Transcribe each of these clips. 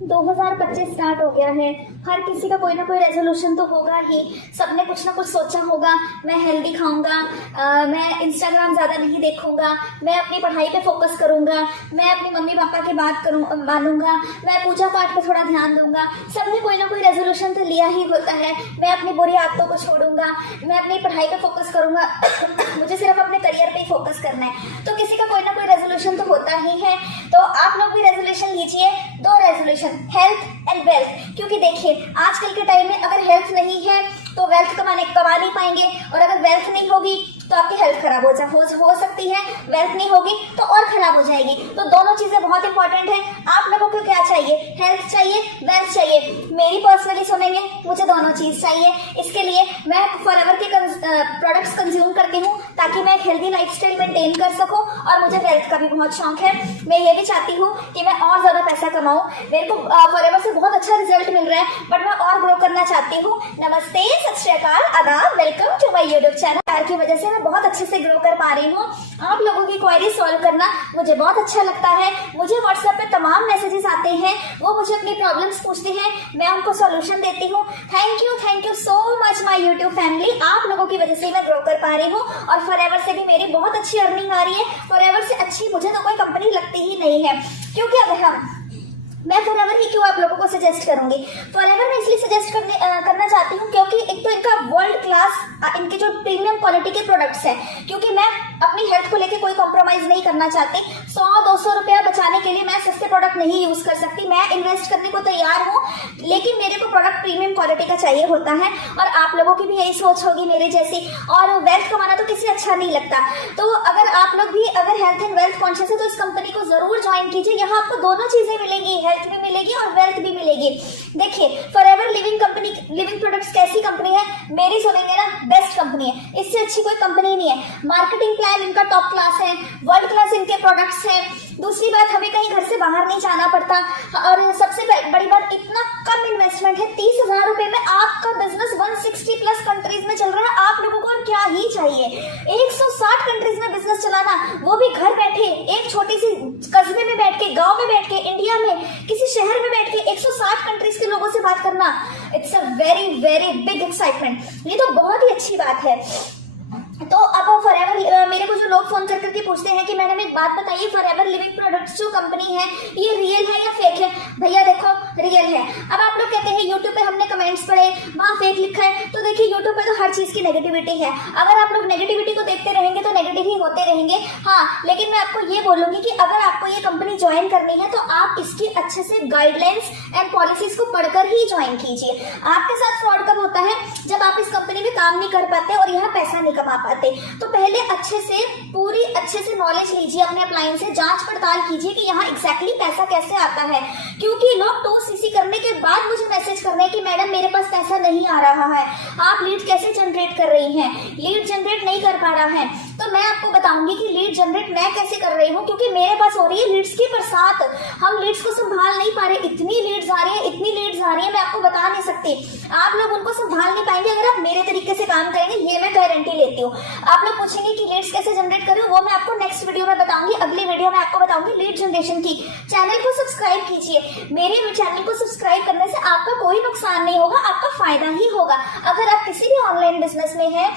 2025 start हो गया है। हर किसी का कोई ना कोई रेजोल्यूशन तो होगा ही। सबने कुछ ना कुछ सोचा होगा, मैं हेल्दी खाऊंगा, मैं इंस्टाग्राम ज़्यादा नहीं देखूंगा, मैं अपनी पढ़ाई पे फोकस करूंगा, मैं अपनी मम्मी पापा की बात मानूंगा, मैं पूजा पाठ पे थोड़ा ध्यान दूंगा। सबने कोई ना कोई रेजोल्यूशन तो लिया ही होता है। मैं अपनी बुरी आदतों को छोड़ूंगा, मैं अपनी पढ़ाई पे फोकस करूंगा, मुझे सिर्फ अपने करियर पे ही फोकस करना है। तो किसी का कोई ना कोई रेजोल्यूशन तो होता ही है। तो आप लोग भी रेजोल्यूशन लीजिए, 2 रेजोल्यूशन, हेल्थ एंड वेल्थ। क्योंकि देखिए आजकल के टाइम में अगर हेल्थ नहीं है तो वेल्थ कमा नहीं पाएंगे, और अगर वेल्थ नहीं होगी तो आपकी हेल्थ खराब हो सकती है, वेल्थ नहीं होगी तो और खराब हो जाएगी। तो दोनों चीजें बहुत इंपॉर्टेंट है। आप लोगों को क्या चाहिए? हेल्थ चाहिए, वेल्थ चाहिए। मेरी पर्सनली सुनेंगे, मुझे दोनों चीज चाहिए। इसके लिए मैं फॉरएवर के प्रोडक्ट्स कंज्यूम करती हूँ ताकि मैं एक हेल्दी लाइफस्टाइल मेंटेन कर सकूं, और मुझे वेल्थ का भी बहुत शौक है। मैं ये भी चाहती हूँ कि मैं और ज्यादा पैसा कमाऊं। मेरे को फॉरएवर से बहुत अच्छा रिजल्ट मिल रहा है, बट मैं और ग्रो करना चाहती हूँ। नमस्ते, सत Sri Akal, Adaab, welcome to my YouTube channel. प्यार की वजह से मैं बहुत अच्छे से ग्रो कर पा रही हूँ। आप लोगों की क्वेरी सॉल्व करना मुझे बहुत अच्छा लगता है। मुझे व्हाट्सएप पे तमाम मैसेजेस आते हैं, वो मुझे अपनी प्रॉब्लम्स पूछते हैं, मैं उनको सॉल्यूशन देती हूँ। Thank you so much my YouTube family. आप लोगों की वजह से मैं ग्रो कर पा रही हूँ, और फॉरएवर से भी मेरी बहुत अच्छी अर्निंग आ रही है। फॉरएवर से अच्छी मुझे तो कोई कंपनी लगती ही नहीं है। क्योंकि अगर मैं फॉरएवर ही क्यों आप लोगों को सजेस्ट करूंगी? फॉरएवर मैं इसलिए सजेस्ट करना चाहती हूँ क्योंकि एक तो इनका वर्ल्ड क्लास, इनके जो प्रीमियम क्वालिटी के प्रोडक्ट्स हैं। क्योंकि मैं अपनी हेल्थ को लेके कोई कॉम्प्रोमाइज नहीं करना चाहती। 100-200 रुपया बचाने के लिए मैं सस्ते प्रोडक्ट नहीं यूज कर सकती। मैं इन्वेस्ट करने को तैयार हूँ, लेकिन मेरे को प्रोडक्ट प्रीमियम क्वालिटी का चाहिए होता है। और आप लोगों की भी यही सोच होगी मेरे जैसी। और वेल्थ कमाना तो किसी अच्छा नहीं लगता। तो अगर आप लोग भी अगर हेल्थ एंड वेल्थ कॉन्शियस है तो इस कंपनी को जरूर ज्वाइन कीजिए। यहाँ आपको दोनों चीजें मिलेंगी, हेल्थ भी मिलेगी और वेल्थ भी मिलेगी। देखिए फॉरएवर लिविंग प्रोडक्ट्स कैसी कंपनी है? मेरी सुनेंगे ना, बेस्ट कंपनी है। इससे अच्छी कोई कंपनी नहीं है। मार्केटिंग प्लान इनका टॉप क्लास है, वर्ल्ड क्लास इनके प्रोडक्ट्स हैं। दूसरी बात, हमें कहीं घर से बाहर नहीं जाना पड़ता। और सबसे बड़ी बात, इतना कम इन्वेस्टमेंट है। 30,000 रुपए में आपका बिजनेस 160 प्लस कंट्रीज में चल रहा है। आप लोगों को क्या ही चाहिए? 160 कंट्रीज में बिजनेस चलाना, वो भी घर बैठे, एक छोटी सी कस्बे में बैठ के, गांव में बैठ के, इंडिया में किसी शहर में बैठ के 160 कंट्रीज के लोगों से बात करना। It's a very very big excitement. ये तो बहुत ही अच्छी बात है। तो अब फॉरएवर, मेरे को जो लोग फोन कर करके पूछते हैं कि मैडम एक बात बताइए, फॉरएवर लिविंग प्रोडक्ट्स जो कंपनी है ये रियल है या फेक है? भैया देखो, रियल है। अब आप लोग कहते हैं यूट्यूब पे हमने कमेंट्स पढ़े, वहां फेक लिखा है। तो देखिए यूट्यूब पे तो हर चीज की नेगेटिविटी है। अगर आप लोग नेगेटिविटी को देखते रहेंगे तो नेगेटिव ही होते रहेंगे। हाँ, लेकिन मैं आपको ये बोलूंगी कि अगर आपको ये कंपनी ज्वाइन करनी है तो आप इसकी अच्छे से गाइडलाइंस एंड पॉलिसीज को पढ़कर ही ज्वाइन कीजिए। आपके साथ फ्रॉड कब होता है? जब आप इस कंपनी में काम नहीं कर पाते और यहाँ पैसा नहीं कमा पाते। तो पहले अच्छे से नॉलेज लीजिए, अपने अप्लायंस से जांच पड़ताल कीजिए कि यहाँ एग्जैक्टली पैसा कैसे आता है। क्योंकि लोग 2cc करने के बाद मुझे मैसेज कर रहे हैं कि मैडम मेरे पास पैसा नहीं आ रहा है, आप लीड कैसे जनरेट कर रही हैं? लीड जनरेट नहीं कर पा रहा है। तो मैं आपको बताऊंगी कि लीड जनरेट मैं कैसे कर रही हूँ, क्योंकि मेरे पास हो रही है लीड्स की बरसात। हम लीड्स को संभाल नहीं पा रहे। इतनी लीड्स आ रही है, मैं आपको बता नहीं सकती। आप लोग उनको संभाल नहीं पाएंगे अगर आप मेरे तरीके से काम करेंगे, ये मैं गारंटी लेती हूँ। आप लोग पूछेंगे कि लीड्स कैसे जनरेट करूं, वो मैं आपको नेक्स्ट वीडियो में बताऊंगी। अगली वीडियो में आपको बताऊंगी लीड जनरेशन की। चैनल को सब्सक्राइब कीजिए। मेरे चैनल को सब्सक्राइब करने से आपका कोई नुकसान नहीं होगा, आपका फायदा ही होगा। अगर आप किसी भी ऑनलाइन बिजनेस में हैं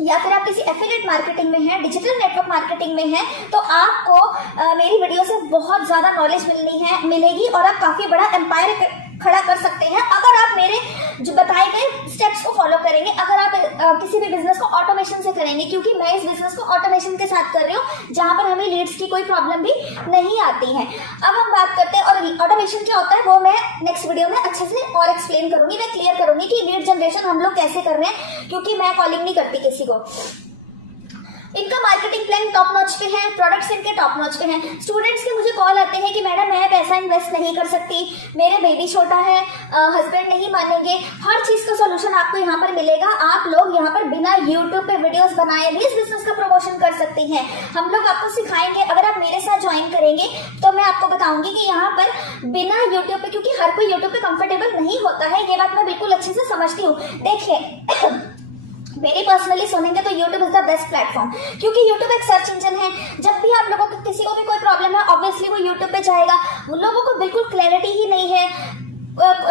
या फिर आप किसी एफिलिएट मार्केटिंग में हैं, डिजिटल नेटवर्क मार्केटिंग में हैं, तो आपको मेरी वीडियो से बहुत ज्यादा नॉलेज मिलेगी और आप काफी बड़ा एम्पायर खड़ा कर सकते हैं अगर आप मेरे जो बताए गए स्टेप्स को फॉलो करेंगे। अगर आप किसी भी बिजनेस को ऑटोमेशन से करेंगे, क्योंकि मैं इस बिजनेस को ऑटोमेशन के साथ कर रही हूँ जहां पर हमें लीड्स की कोई प्रॉब्लम भी नहीं आती है। अब हम बात करते हैं, और ऑटोमेशन क्या होता है वो मैं नेक्स्ट वीडियो में अच्छे से और एक्सप्लेन करूंगी। मैं क्लियर करूंगी कि लीड जनरेशन हम लोग कैसे कर रहे हैं, क्योंकि मैं कॉलिंग नहीं करती किसी को। इनका मार्केटिंग प्लान टॉप नॉच पे है, प्रोडक्ट्स इनके टॉप नॉच पे हैं। स्टूडेंट्स के मुझे कॉल आते हैं कि मैडम मैं पैसा इन्वेस्ट नहीं कर सकती, मेरे बेबी छोटा है, हस्बैंड नहीं मानेंगे। हर चीज का सॉल्यूशन आपको यहाँ पर मिलेगा। आप लोग यहाँ पर बिना यूट्यूब पे वीडियोस बनाए भी इस बिजनेस का प्रमोशन कर सकते हैं। हम लोग आपको सिखाएंगे। अगर आप मेरे साथ ज्वाइन करेंगे तो मैं आपको बताऊंगी कि यहाँ पर बिना यूट्यूब पे, क्योंकि हर कोई यूट्यूब पे कंफर्टेबल नहीं होता है, ये बात मैं बिल्कुल अच्छे से समझती हूँ। देखिए मेरी पर्सनली सुनेंगे तो YouTube is the best platform, क्योंकि YouTube एक सर्च इंजन है। जब भी आप लोगों को किसी को भी कोई प्रॉब्लम है, ऑब्वियसली वो YouTube पे जाएगा। उन लोगों को बिल्कुल क्लैरिटी ही नहीं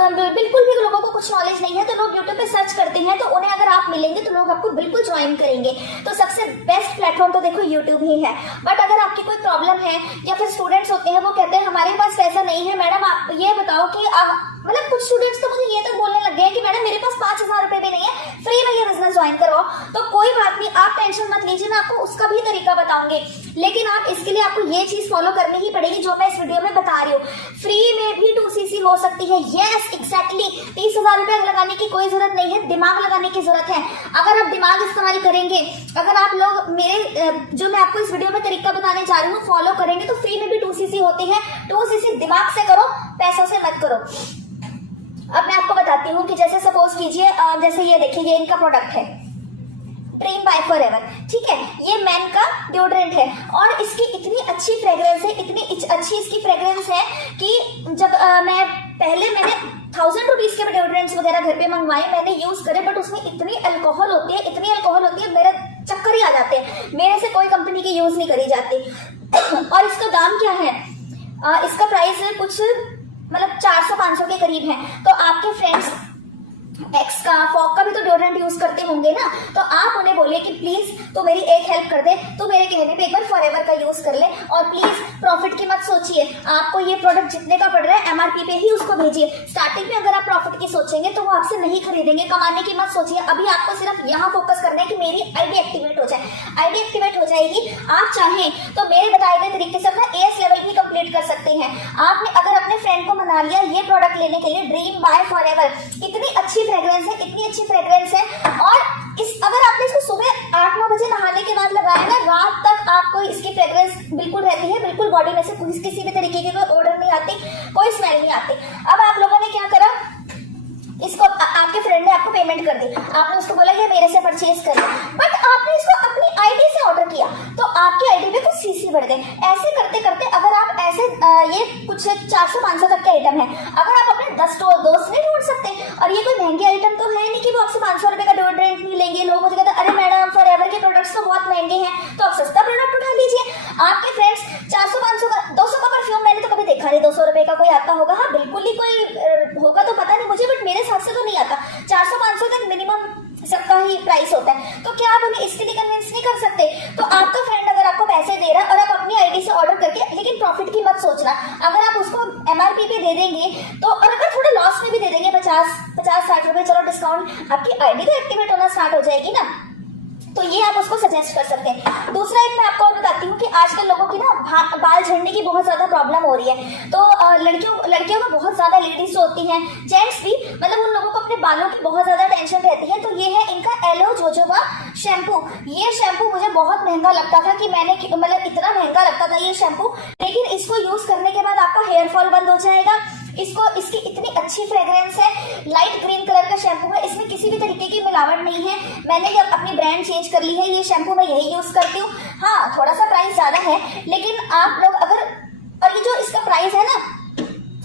बिल्कुल भी लोगों को कुछ नॉलेज नहीं है तो लोग यूट्यूब पे सर्च करते हैं, तो उन्हें अगर आप मिलेंगे तो लोग आपको बिल्कुल ज्वाइन करेंगे। तो सबसे बेस्ट प्लेटफॉर्म तो देखो यूट्यूब ही है। बट अगर आपकी कोई प्रॉब्लम है या फिर स्टूडेंट्स होते हैं वो कहते हैं हमारे पास पैसा नहीं है, मैडम आप ये बताओ कि मतलब कुछ स्टूडेंट्स तो मुझे ये तक बोलने लग गए हैं कि मैडम मेरे पास 5,000 रुपए भी नहीं है, फ्री में ये बिजनेस ज्वाइन करवाओ। तो कोई बात नहीं, आप टेंशन मत लीजिए, मैं आपको उसका भी तरीका बताऊंगी। लेकिन आप इसके लिए आपको ये चीज फॉलो करनी ही पड़ेगी जो मैं इस वीडियो में बता रही हूँ। फ्री में भी 2cc हो सकती है। यस एग्जैक्टली, 30,000 रुपए लगाने की कोई जरूरत नहीं है, दिमाग लगाने की जरूरत है। अगर आप दिमाग इस्तेमाल करेंगे, अगर आप लोग मेरे जो मैं आपको इस वीडियो में तरीका बताने जा रही हूँ फॉलो करेंगे तो फ्री में भी 2cc होती है। 2cc दिमाग से करो, पैसों से मत करो। अब मैं आपको बताती हूँ कि जैसे सपोज कीजिए, जैसे ये देखिए, ये इनका प्रोडक्ट है ड्रीम बाय फॉरएवर, ठीक है। ये मैन का डिओड्रेंट है और इसकी इतनी अच्छी फ्रेग्रेंस है, इतनी अच्छी इसकी फ्रेग्रेंस है कि जब मैंने 1,000 रुपीज के डिओड्रेंट्स वगैरह घर पे मंगवाए, मैंने यूज करे, बट उसमें इतनी अल्कोहल होती है, इतनी अल्कोहल होती है, मेरे चक्कर ही आ जाते हैं। मेरे से कोई कंपनी की यूज नहीं करी जाती। और इसका दाम क्या है, इसका प्राइस है कुछ मतलब 400-500 के करीब है। तो आपके फ्रेंड्स एक्स का, फॉक का भी तो डिओड्रेंट यूज करते होंगे ना, तो आप उन्हें बोलिए कि प्लीज तो मेरी एक हेल्प कर दे, तो मेरे कहने पे एक बार फॉरएवर का यूज कर ले और प्लीज प्रॉफिट की मत सोचिए। आपको ये प्रोडक्ट जितने का पड़ रहा है एमआरपी पे ही उसको भेजिए। स्टार्टिंग में अगर आप प्रॉफिट की सोचेंगे तो वो आपसे नहीं खरीदेंगे, कमाने की मत सोचिए। अभी आपको सिर्फ यहाँ फोकस करना है कि मेरी आईडी एक्टिवेट हो जाए। आईडी एक्टिवेट हो जाएगी, आप चाहें तो मेरे बताए गए तरीके से अपना एएस लेवल भी कंप्लीट कर सकते हैं। आपने अगर अपने फ्रेंड को मना लिया ये प्रोडक्ट लेने के लिए, ड्रीम बाय फॉरएवर, इतनी अच्छी फ्रेग्रेंस है, इतनी अच्छी फ्रेग्रेंस है। और अगर आपने इसको सुबह 8-9 बजे नहाने के बाद लगाया ना, रात तक आपको इसकी फ्रेग्रेंस बिल्कुल रहती है, बिल्कुल बॉडी में से किसी भी तरीके की कोई ऑर्डर नहीं आती, कोई स्मेल नहीं आती। अब आप लोगों ने क्या करा, इसको आपके फ्रेंड ने आपको पेमेंट कर दी, आपने उसको बोला ये मेरे से परचेज कर लो, बट आपने इसको अपनी आईडी से ऑर्डर किया तो आपकी आईडी पे कुछ सीसी बढ़ गए। ऐसे करते करते अगर आप ऐसे ये कुछ 400-500 तक के आइटम है, अगर आप अपने 10 दोस्त नहीं ढूंढ सकते, और ये कोई महंगे आइटम तो है नहीं कि वो आपसे 500 रुपए का डिओड्रेंट नहीं लेंगे। लोग मुझे कहते हैं अरे मैडम फॉरएवर के प्रोडक्ट्स तो बहुत महंगे हैं, तो आप सस्ता प्रोडक्ट उठा लीजिए। आपके फ्रेंड्स 400-500 का, 200 का परफ्यूम मैंने तो कभी देखा नहीं 200 रुपए का कोई आता होगा। हाँ बिल्कुल ही कोई होगा तो पता नहीं मुझे, बट मेरे हिसाब से तो नहीं आता। 400-500 तक मिनिमम सबका ही प्राइस होता है। तो क्या आप उन्हें इसके लिए कन्विंस नहीं कर सकते? तो आपका फ्रेंड अगर आपको पैसे दे रहा है और आप अपनी आईडी से ऑर्डर करके, लेकिन प्रॉफिट की मत सोचना, अगर आप उसको एमआरपी पे दे देंगे तो, और अगर थोड़ा लॉस में भी दे देंगे 50-60 रुपए, चलो डिस्काउंट, आपकी आईडी तो एक्टिवेट होना स्टार्ट हो जाएगी ना। तो ये आप उसको सजेस्ट कर सकते हैं। दूसरा एक मैं आपको और बताती हूँ कि आजकल लोगों की ना बाल झड़ने की बहुत ज्यादा प्रॉब्लम हो रही है। तो लड़कियों में बहुत ज्यादा, लेडीज जो होती हैं, जेंट्स भी, मतलब उन लोगों को अपने बालों की बहुत ज्यादा टेंशन रहती है। तो ये है इनका एलो जोजोबा शैम्पू। ये शैम्पू मुझे बहुत महंगा लगता था कि मैंने, मतलब इतना महंगा लगता था ये शैम्पू, लेकिन इसको यूज करने के बाद आपका हेयर फॉल बंद हो जाएगा। इसकी इतनी अच्छी फ्रेग्रेंस है, लाइट ग्रीन कलर का शैम्पू है, इसमें किसी भी तरीके की मिलावट नहीं है। मैंने जब अपनी ब्रांड चेंज कर ली है, ये शैम्पू मैं यही यूज करती हूँ। हाँ थोड़ा सा प्राइस ज्यादा है, लेकिन आप लोग अगर, और ये जो इसका प्राइस है ना,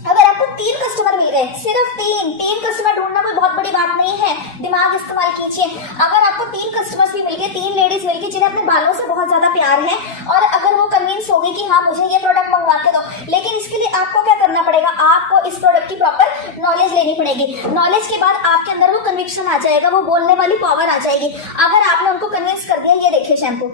अगर आपको 3 कस्टमर मिल गए, सिर्फ 3 कस्टमर ढूंढना कोई बहुत बड़ी बात नहीं है, दिमाग इस्तेमाल कीजिए। अगर आपको 3 कस्टमर्स भी मिल गए, 3 लेडीज मिल गई जिन्हें अपने बालों से बहुत ज्यादा प्यार है, और अगर वो कन्विंस हो गई कि हाँ मुझे ये प्रोडक्ट मंगवा के दो, लेकिन इसके लिए आपको क्या करना पड़ेगा, आपको इस प्रोडक्ट की प्रॉपर नॉलेज लेनी पड़ेगी। नॉलेज के बाद आपके अंदर वो कन्विक्शन आ जाएगा, वो बोलने वाली पावर आ जाएगी। अगर आपने उनको कन्विंस कर दिया, ये देखिए शैम्पू,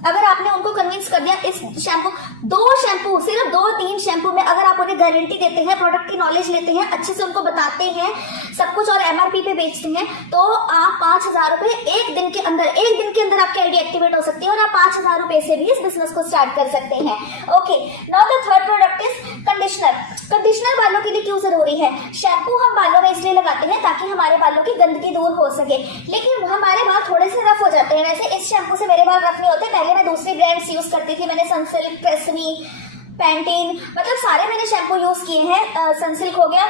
अगर आपने उनको कन्विंस कर दिया, इस शैम्पू, 2 शैम्पू, सिर्फ 2-3 शैम्पू में अगर आप उन्हें गारंटी देते हैं, प्रोडक्ट की नॉलेज लेते हैं, अच्छे से उनको बताते हैं सब कुछ और एमआरपी पे बेचते हैं, तो आप 5,000 रुपए एक दिन के अंदर आपकी आईडी एक्टिवेट हो सकती है और आप 5,000 रुपए से भी इस बिजनेस को स्टार्ट कर सकते हैं। Okay, now the third product is conditioner. Conditioner बालों के लिए क्यों जरूरी है? शैम्पू हम बालों में इसलिए लगाते हैं ताकि हमारे बालों की गंदगी दूर हो सके, लेकिन हमारे बाल थोड़े से रफ हो जाते हैं। वैसे इस शैम्पू से मेरे बाल रफ नहीं होते, पहले मैं दूसरी ब्रांड्स यूज करती थी, मैंने सनसिल्क, ट्रेसमी, पैंटीन, मतलब सारे मैंने शैम्पू यूज किए हैं। सनसिल्क हो गया,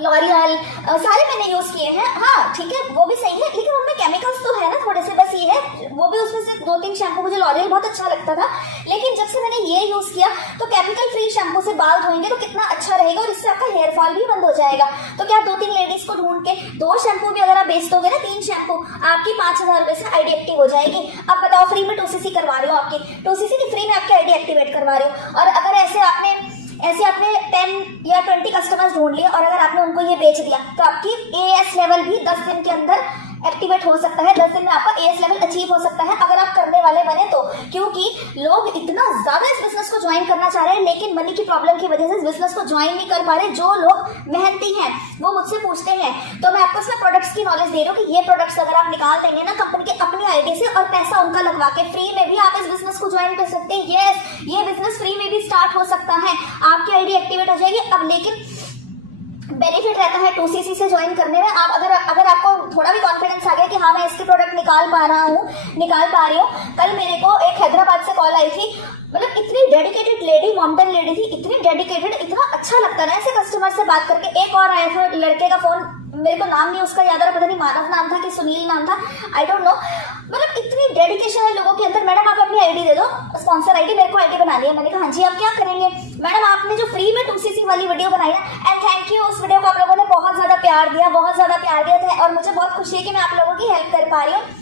लॉरियल, सारे मैंने यूज किए हैं। हाँ ठीक है, वो भी सही है, लेकिन उनमें केमिकल्स तो है ना थोड़े से, बस ये है। वो भी उसमें से 2-3 शैम्पू, मुझे लॉरियल बहुत अच्छा लगता था, लेकिन जब से मैंने ये यूज किया तो केमिकल फ्री शैम्पू से बाल धोएंगे तो कितना अच्छा रहेगा, और इससे आपका हेयर फॉल भी बंद हो जाएगा। तो क्या 2-3 लेडीज को ढूंढ के 2 शैम्पू भी अगर आप बेच दोगे ना, 3 शैम्पू, आपकी 5,000 रुपए से आईडी एक्टिव हो जाएगी। अब बताओ, फ्री में 2cc करवा रहे हो, आपकी 2cc की फ्री में आपकी आईडी एक्टिवेट करवा रहे हो। और अगर ऐसे आपने ऐसे आपने 10 या 20 कस्टमर्स ढूंढ लिए और अगर आपने उनको ये बेच दिया तो आपकी एएस लेवल भी 10 दिन के अंदर एक्टिवेट हो सकता है। 10 दिन में आपका एएस लेवल अचीव हो सकता है अगर आप करने वाले बने तो। क्योंकि लोग इतना ज्यादा इस बिजनेस को ज्वाइन करना चाह रहे हैं लेकिन मनी की प्रॉब्लम की वजह से इस बिजनेस को ज्वाइन नहीं कर पा रहे। जो लोग मेहनती हैं वो मुझसे पूछते हैं, तो मैं आपको इसमें प्रोडक्ट्स की नॉलेज दे रही हूँ कि ये प्रोडक्ट्स अगर आप निकाल देंगे ना कंपनी के अपनी आईडी से और पैसा उनका लगवा के फ्री में भी आप इस बिजनेस को ज्वाइन कर सकते हैं। यस, ये बिजनेस फ्री में भी स्टार्ट हो सकता है, आपकी आईडी एक्टिवेट हो जाएगी। अब लेकिन बेनिफिट रहता है 2cc से ज्वाइन करने में। आप अगर आपको थोड़ा भी कॉन्फिडेंस आ गया कि हाँ मैं इसके प्रोडक्ट निकाल पा रही हूँ। कल मेरे को एक हैदराबाद से कॉल आई थी, मतलब इतनी डेडिकेटेड लेडी, मॉमडन लेडी थी, इतनी डेडिकेटेड, इतना अच्छा लगता है ऐसे कस्टमर से बात करके। एक और आया था लड़के का फोन, मेरे को नाम नहीं उसका याद आ रहा, पता नहीं मानव नाम था कि सुनील नाम था, आई डोंट नो। मतलब इतनी डेडिकेशन है लोगों के अंदर। मैडम आप अपनी आईडी दे दो, स्पॉन्सर आईडी, मेरे को आईडी बनानी है। मैंने कहा हाँ जी आप क्या करेंगे? मैडम आपने जो फ्री में 2cc वाली वीडियो बनाई ना, एंड थैंक यू, उस वीडियो को आप लोगों ने बहुत ज्यादा प्यार दिया था और मुझे बहुत खुशी है कि मैं आप लोगों की हेल्प कर पा रही हूँ।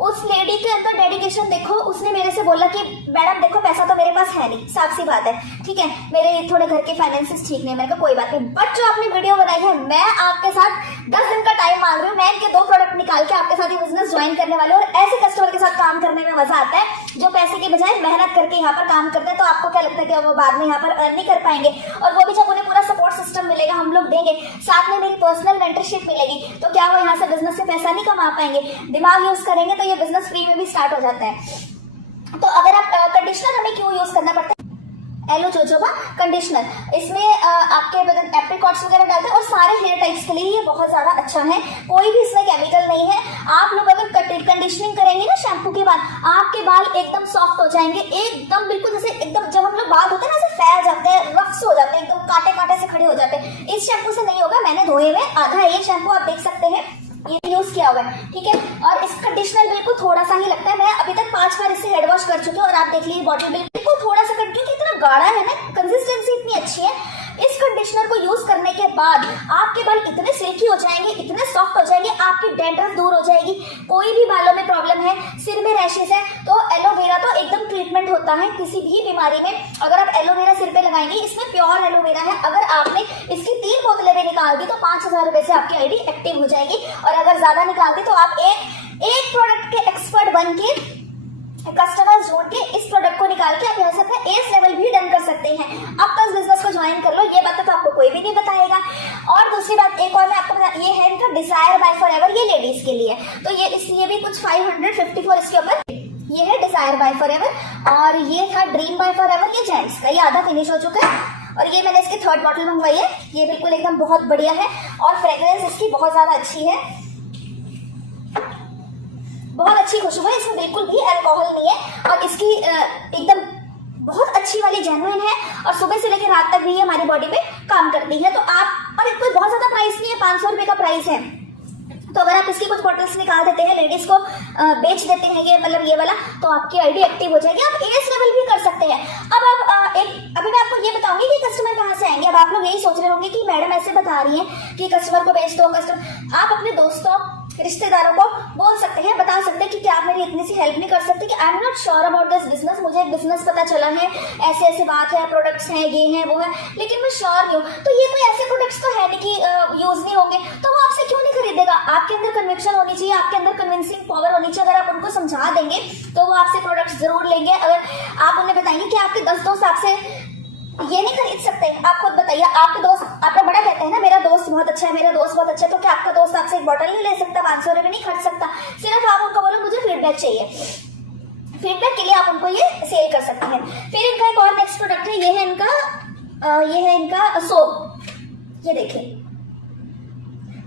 उस लेडी के अंदर डेडिकेशन देखो। उसने मेरे से बोला कि मैडम देखो पैसा तो मेरे पास है नहीं, साफ सी बात है, ठीक है, मेरे थोड़े घर के फाइनेंसेस ठीक नहीं। मैंने कहा कोई बात नहीं, बट जो आपने वीडियो बनाई है मैं आपके साथ 10 दिन का टाइम मांग रही हूँ। मैं इनके 2 प्रोडक्ट निकाल के आपके साथ ये बिजनेस ज्वाइन करने वाले हूँ। और ऐसे कस्टमर के साथ काम करने में मजा आता है जो पैसे के बजाय मेहनत करके यहाँ पर काम करते हैं। तो आपको क्या लगता है कि वो बाद में यहाँ पर अर्न नहीं कर पाएंगे? और वो भी जब उन्हें पूरा सपोर्ट सिस्टम मिलेगा, हम लोग देंगे, साथ में मेरी पर्सनल मेंटरशिप मिलेगी, तो क्या वो यहाँ से बिजनेस से पैसा नहीं कमा पाएंगे? दिमाग यूज करेंगे तो ये बिजनेस फ्री में भी स्टार्ट हो जाता है। तो अगर आप कंडीशनर हमें क्यों यूज करना पड़ता है? एलो जोजोबा कंडीशनर, इसमें आपके एप्रिकॉट्स वगैरह डालते हैं और सारे हेयर टाइप्स के लिए ये बहुत ज्यादा अच्छा है। कोई भी इसमें केमिकल नहीं है। आप लोग अगर कंडीशनिंग करेंगे ना शैम्पू के बाद, आपके बाल एकदम सॉफ्ट हो जाएंगे, एकदम बिल्कुल जैसे एकदम जब हम लोग बाल होते हैं ना ऐसे फैल जाते हैं, रफ से हो जाते हैं, एकदम कांटे कांटे से खड़े हो जाते हैं। इस शैम्पू से नहीं होगा। मैंने धोए हुए आधा है ये शैम्पू, आप देख सकते हैं, ये यूज किया हुआ है, ठीक है। और इस कंडीशनर बिल्कुल थोड़ा सा ही लगता है। मैं अभी तक 5 बार इससे हेड वॉश कर चुकी हूँ और आप देख लीजिए बॉटल बिल्कुल थोड़ा सा कट, क्योंकि इतना गाढ़ा है ना, कंसिस्टेंसी इतनी अच्छी है। इस कंडीशनर को यूज करने के बाद आपके बाल इतने सिल्की हो जाएंगे, इतने सॉफ्ट हो जाएंगे, आपकी डैंड्रफ दूर हो जाएगी। कोई भी बालों में प्रॉब्लम है, सिर में रैशेस है, तो एलोवेरा तो एकदम ट्रीटमेंट होता है किसी भी बीमारी में। अगर आप एलोवेरा सिर पे लगाएंगे, इसमें प्योर एलोवेरा है। अगर आपने इसकी 3 बोतलें भी निकाल दी तो 5000 रुपए से आपकी आईडी एक्टिव हो जाएगी। और अगर ज्यादा निकाल दी तो आप एक प्रोडक्ट के एक्सपर्ट बन के, कस्टमर्स जोड़ के इस प्रोडक्ट को निकाल के आप यहाँ से अपना एस लेवल भी डन कर सकते हैं। अब तो इस बिजनेस को ज्वाइन कर लो, ये बात तो आपको कोई भी नहीं बताएगा। और दूसरी बात एक और मैं आपको बता, ये है इनका डिजायर बाय फॉरएवर, ये लेडीज के लिए, तो ये इसलिए भी कुछ 554 इसके ऊपर। ये है डिजायर बाय फॉरएवर और ये था ड्रीम बाय फॉरएवर, ये जेंट्स का, ये आधा फिनिश हो चुका है। और ये मैंने इसकी 3rd बॉटल मंगवाई है, ये बिल्कुल एकदम बहुत बढ़िया है और फ्रेग्रेंस इसकी बहुत ज्यादा अच्छी है, बहुत अच्छी खुशबू है, इसमें बिल्कुल भी अल्कोहल नहीं है। और इसकी एकदम बहुत अच्छी वाली जेन्युइन है और सुबह से लेकर रात तक भी ये हमारी बॉडी पे काम करती है। तो आप, और कोई बहुत ज्यादा प्राइस नहीं है, 500 रुपए का प्राइस है। तो अगर आप इसकी कुछ बॉटल्स निकाल देते हैं, लेडीज को बेच देते हैं ये, मतलब ये वाला, तो आपकी आईडी एक्टिव हो जाएगी। आप एएस लेवल भी कर सकते हैं। अब आप अभी मैं आपको ये बताऊंगी कि कस्टमर कहाँ से आएंगे। अब आप लोग यही सोच रहे होंगे कि मैडम ऐसे बता रही हैं कि कस्टमर को बेच दो। आप अपने दोस्तों, रिश्तेदारों को बोल सकते हैं, बता सकते हैं कि क्या आप मेरी इतनी सी हेल्प नहीं कर सकते कि I am not sure about this business, मुझे एक बिजनेस पता चला है, ऐसे ऐसे बात है, प्रोडक्ट्स हैं, ये है वो है, लेकिन मैं श्योर नहीं हूँ। तो ये कोई ऐसे प्रोडक्ट्स तो है नहीं कि यूज नहीं होंगे, तो वो आपसे क्यों नहीं खरीदेगा? आपके अंदर कन्विक्शन होनी चाहिए, आपके अंदर कन्विंसिंग पावर होनी चाहिए। अगर आप उनको समझा देंगे तो वो आपसे प्रोडक्ट्स जरूर लेंगे। अगर आप उन्हें बताएंगे कि आपके 10 दोस्त आपसे ये नहीं खरीद सकते, आप खुद बताइए, आपके दोस्त, आपका बड़ा कहते हैं ना मेरा दोस्त बहुत अच्छा है, मेरा दोस्त बहुत अच्छा है, तो क्या आपका दोस्त आपसे एक बॉटल नहीं ले सकता, 500 रुपए नहीं खर्च सकता? सिर्फ आप उनको बोलो मुझे फीडबैक चाहिए, फीडबैक के लिए आप उनको ये सेल कर सकते हैं। फिर इनका एक और नेक्स्ट प्रोडक्ट है, ये है इनका सोप, ये देखिए,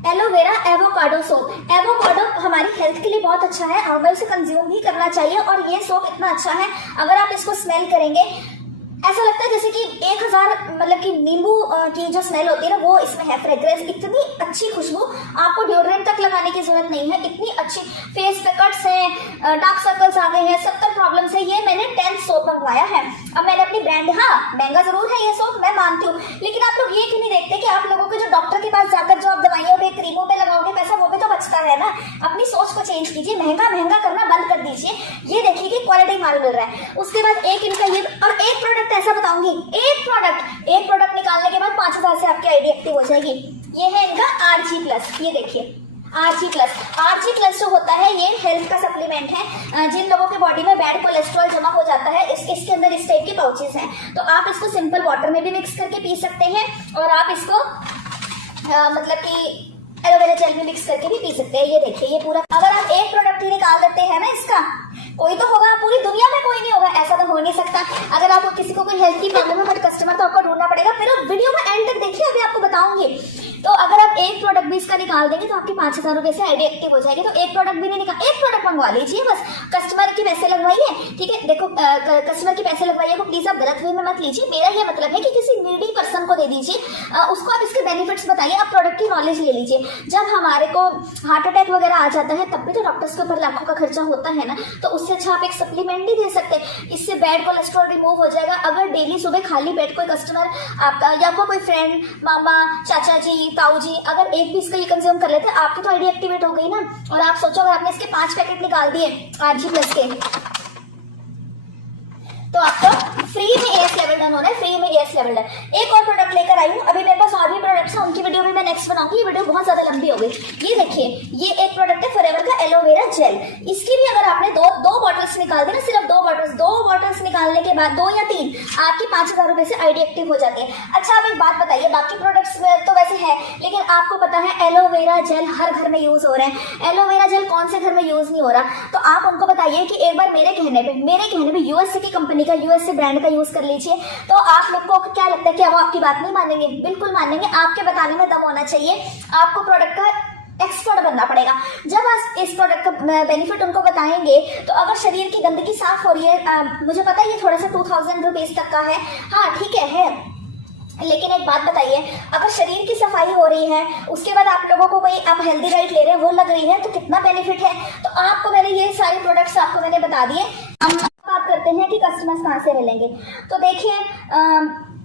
एलोवेरा एवोकाडो सोप। एवोकाडो हमारी हेल्थ के लिए बहुत अच्छा है, हमें उसे कंज्यूम भी करना चाहिए। और ये सोप इतना अच्छा है, अगर आप इसको स्मेल करेंगे ऐसा लगता है जैसे कि 1000 मतलब कि नींबू की जो स्मेल होती है ना, वो इसमें है। फ्रेग्रेंस इतनी अच्छी खुशबू, आपको डिओड्रेंट तक लगाने की जरूरत नहीं है, इतनी अच्छी। फेस पे कट्स हैं, डार्क सर्कल्स आ गए हैं, 70 प्रॉब्लम्स है। ये मैंने 10 सोप मंगवाया है। अब मैंने अपनी ब्रांड, हाँ महंगा जरूर है ये सोप, मैं मानती हूँ, लेकिन आप लोग ये क्यों नहीं देखते कि आप लोगों के जो डॉक्टर के पास जाकर जो आप दवाइयों पे, क्रीमों पे लगाओगे पैसा, वो भी तो बचता है ना। अपनी सोच को चेंज कीजिए, महंगा महंगा करना बंद कर दीजिए। ये देखिए कि क्वालिटी माल मिल रहा है। उसके बाद एक इनका ये, और एक प्रोडक्ट ऐसा बताऊंगी, एक प्रोडक्ट निकालने के बाद 5000 से आपकी आईडी एक्टिव हो जाएगी। ये है इनका RG+, ये देखिए RG+ जो होता है ये हेल्थ का सप्लीमेंट है। जिन लोगों के बॉडी में बैड कोलेस्ट्रॉल जमा हो जाता है, इसके अंदर इस टाइप के पाउचेस हैं, तो आप इसको सिंपल वाटर में भी मिक्स करके पी सकते हैं, और आप इसको मतलब कि एलोवेरा जेल में मिक्स करके भी पी सकते हैं। ये देखिए, ये पूरा, अगर आप एक प्रोडक्ट ही निकाल देते हैं ना इसका, कोई तो होगा, पूरी दुनिया में कोई नहीं होगा, ऐसा तो हो नहीं सकता। अगर आपको किसी को कोई हेल्थ की प्रॉब्लम है, बट कस्टमर तो आपको ढूंढना पड़ेगा। फिर वीडियो में एंड तक देखिए, अभी आपको बताऊंगी। तो अगर आप एक प्रोडक्ट भी इसका निकाल देंगे तो आपकी 5000 रुपए से आईडी एक्टिव हो जाएगी। तो एक प्रोडक्ट भी नहीं निकाल, एक प्रोडक्ट मंगवा लीजिए बस, कस्टमर के पैसे लगवाइए, ठीक है। देखो कस्टमर के पैसे लगवाइए को प्लीज आप गलत वे में मत लीजिए। मेरा ये मतलब है कि किसी नीडी पर्सन को दे दीजिए, उसको आप इसके बेनिफिट्स बताइए, आप प्रोडक्ट की नॉलेज ले लीजिए। जब हमारे को हार्ट अटैक वगैरह आ जाता है तब भी तो डॉक्टर्स के ऊपर लाखों का खर्चा होता है ना, तो उससे अच्छा आप एक सप्लीमेंट ही दे सकते हैं, इससे बैड कोलेस्ट्रॉल रिमूव हो जाएगा। अगर डेली सुबह खाली पेट कोई कस्टमर आपका या कोई फ्रेंड, मामा, चाचा जी, ताऊ जी, अगर एक भी इसका ये कंज्यूम कर लेते हैं, आपकी तो आईडी एक्टिवेट हो गई ना। और आप सोचो अगर आपने इसके 5 पैकेट निकाल दिए RG+ के, तो आपको फ्री में AS लेवल डन होना है, फ्री में AS लेवल डन। एक और प्रोडक्ट लेकर आई हूँ, अभी मेरे पास और भी प्रोडक्ट्स हैं, उनकी वीडियो भी मैं नेक्स्ट बनाऊंगी, ये वीडियो बहुत ज्यादा लंबी हो गई। ये देखिए, ये एक प्रोडक्ट है फॉरएवर का एलोवेरा जेल। इसकी भी अगर आपने दो बॉटल्स निकाल दी ना, सिर्फ दो बॉटल्स निकालने के बाद, 2 या 3, आपकी 5000 रुपए से आईडी एक्टिव हो जाती है। अच्छा, आप एक बात बताइए, बाकी प्रोडक्ट्स में तो वैसे है, लेकिन आपको पता है एलोवेरा जेल हर घर में यूज हो रहे हैं। एलोवेरा जेल कौन से घर में यूज नहीं हो रहा? तो आप उनको बताइए कि एक बार मेरे कहने पे यूएसए की कंपनी का, यूएसए ब्रांड का यूज कर लीजिए। तो आप लोग को क्या लगता है कि वो आपकी बात नहीं मानेंगे? बिल्कुल मानेंगे। आपके बताने में दम होना चाहिए, आपको प्रोडक्ट का एक्सपर्ट बनना पड़ेगा। जब आप इस प्रोडक्ट का बेनिफिट उनको बताएंगे, तो अगर शरीर की गंदगी साफ हो रही है, मुझे पता है ये थोड़ा सा 2000 रुपीज तक का है, हाँ ठीक है, लेकिन एक बात बताइए, अगर शरीर की सफाई हो रही है, उसके बाद आप लोगों को कोई आप हेल्दी डाइट ले रहे हैं वो लग रही है, तो कितना बेनिफिट है। तो आपको मैंने ये सारे प्रोडक्ट्स आपको मैंने बता दिए। हम बात करते हैं कि कस्टमर्स कहाँ से मिलेंगे। तो देखिए,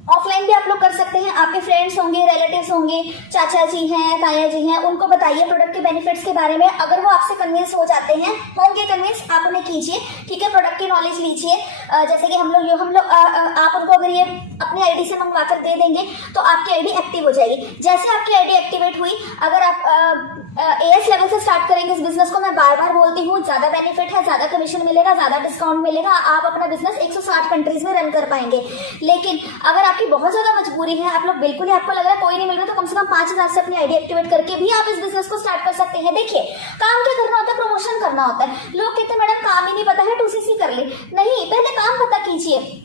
ऑफलाइन भी आप लोग कर सकते हैं, आपके फ्रेंड्स होंगे, रिलेटिव्स होंगे, चाचा जी हैं, ताया जी हैं, उनको बताइए प्रोडक्ट के बेनिफिट्स के बारे में। अगर वो आपसे कन्विंस हो जाते हैं, होंगे कन्विंस, आप उन्हें कीजिए, ठीक है, प्रोडक्ट की नॉलेज लीजिए। जैसे कि हम लोग आप उनको अगर ये अपनी आईडी से मंगवा कर दे देंगे तो आपकी आईडी एक्टिव हो जाएगी। जैसे आपकी आईडी एक्टिवेट हुई, अगर आप AS लेवल से स्टार्ट करेंगे इस बिजनेस को, मैं बार बार बोलती हूँ, ज्यादा बेनिफिट है, ज्यादा कमीशन मिलेगा, ज्यादा डिस्काउंट मिलेगा, आप अपना बिजनेस 160 कंट्रीज में रन कर पाएंगे। लेकिन अगर आपकी बहुत ज्यादा मजबूरी है, आप लोग बिल्कुल ही, आपको लग रहा है कोई नहीं मिल रहा, तो कम से कम 5000 से अपनी आईडी एक्टिवेट करके भी आप इस बिजनेस को स्टार्ट कर सकते हैं। देखिए, काम क्या करना होता है? प्रमोशन करना होता है। लोग कहते हैं मैडम काम ही नहीं पता है, 2CC कर ले। नहीं, पहले काम पता कीजिए।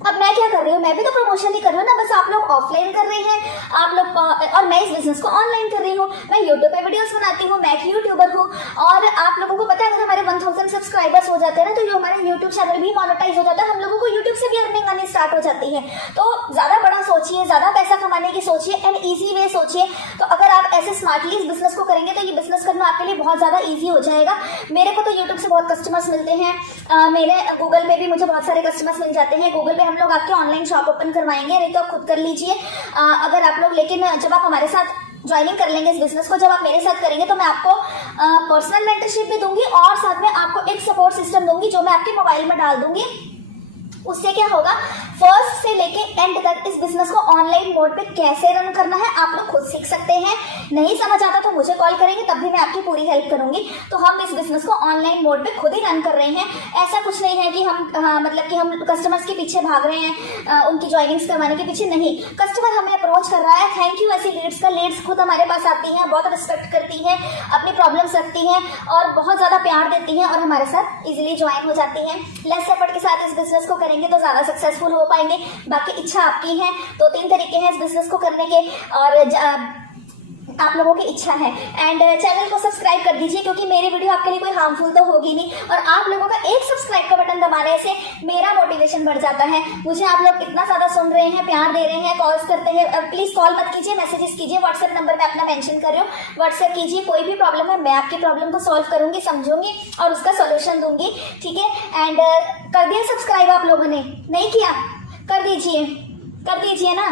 अब मैं क्या कर रही हूँ, मैं भी तो प्रमोशन ही कर रही हूँ ना, बस आप लोग ऑफलाइन कर रहे हैं, आप लोग, और मैं इस बिजनेस को ऑनलाइन कर रही हूँ। मैं यूट्यूब पे वीडियोस बनाती हूँ, मैं एक यूट्यूबर हूँ। और आप लोगों को पता है, अगर हमारे 1000 सब्सक्राइबर्स हो जाते हैं ना, तो जो हमारा यूट्यूब चैनल भी मोनेटाइज हो जाता है, हम लोगों को यूट्यूब से भी अर्निंग आनी स्टार्ट हो जाती है। तो ज्यादा बड़ा सोचिए, ज्यादा पैसा कमाने की सोचिए, एंड ईजी वे सोचिए। तो अगर आप ऐसे स्मार्टली इस बिजनेस को करेंगे तो ये बिजनेस करना आपके लिए बहुत ज्यादा ईजी हो जाएगा। मेरे को तो यूट्यूब से बहुत कस्टमर्स मिलते हैं, मेरे गूगल पे भी मुझे बहुत सारे कस्टमर्स मिल जाते हैं। गूगल पे हम लोग आपके ऑनलाइन शॉप ओपन करवाएंगे, नहीं तो आप खुद कर लीजिए अगर आप लोग। लेकिन जब आप हमारे साथ ज्वाइनिंग कर लेंगे इस बिजनेस को, जब आप मेरे साथ करेंगे, तो मैं आपको पर्सनल मेंटरशिप भी दूंगी, और साथ में आपको एक सपोर्ट सिस्टम दूंगी जो मैं आपके मोबाइल में डाल दूंगी। उससे क्या होगा, फर्स्ट से लेके एंड तक इस बिजनेस को ऑनलाइन मोड पे कैसे रन करना है आप लोग खुद सीख सकते हैं। नहीं समझ आता तो मुझे कॉल करेंगे, तब भी मैं आपकी पूरी हेल्प करूंगी। तो हम इस बिजनेस को ऑनलाइन मोड पे खुद ही रन कर रहे हैं। ऐसा कुछ नहीं है कि हम मतलब कि हम कस्टमर्स के पीछे भाग रहे हैं, उनकी ज्वाइनिंग्स करवाने के पीछे नहीं। कस्टमर हमें अप्रोच कर रहा है, थैंक यू ऐसी लीड्स का। लीड्स खुद हमारे पास आती हैं, बहुत रिस्पेक्ट करती हैं, अपनी प्रॉब्लम्स रखती हैं और बहुत ज्यादा प्यार देती हैं, और हमारे साथ इजिली ज्वाइन हो जाती हैं। लेस एफर्ट के साथ इस बिजनेस को करेंगे तो ज्यादा सक्सेसफुल हो पाएंगे। बाकी इच्छा आपकी है। 2-3 तरीके हैं इस बिजनेस को करने के, और आप लोगों की इच्छा है। एंड चैनल को सब्सक्राइब कर दीजिए, क्योंकि मेरी वीडियो आपके लिए कोई हार्मफुल तो होगी नहीं, और आप लोगों का एक सब्सक्राइब का बटन दबाने से मेरा मोटिवेशन बढ़ जाता है। मुझे आप लोग इतना ज्यादा सुन रहे हैं, प्यार दे रहे हैं, कॉल्स करते हैं, प्लीज कॉल मत कीजिए, मैसेजेस कीजिए। व्हाट्सएप नंबर मैं अपना मेंशन कर रही हूँ, व्हाट्सएप कीजिए। कोई भी प्रॉब्लम है, मैं आपकी प्रॉब्लम को सॉल्व करूंगी, समझूंगी और उसका सोल्यूशन दूंगी, ठीक है। एंड कर दिया सब्सक्राइब आप लोगों ने? नहीं किया? कर दीजिए ना।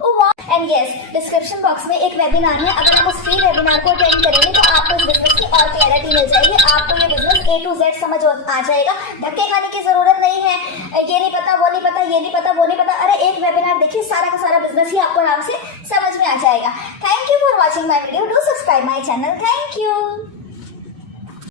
एंड यस, डिस्क्रिप्शन बॉक्स में एक वेबिनार है, अगर आप उस फ्री वेबिनार को अटेंड करेंगे तो आपको इस बिजनेस की और क्लैरिटी मिल जाएगी, आपको ये बिजनेस A to Z समझ आ जाएगा, धक्के खाने की जरूरत नहीं है, ये नहीं पता वो नहीं पता ये नहीं पता वो नहीं पता, अरे एक वेबिनार देखिए सारा का सारा बिजनेस ही आपको आराम से समझ में आ जाएगा। Thank you for watching my video, do subscribe my channel, thank you.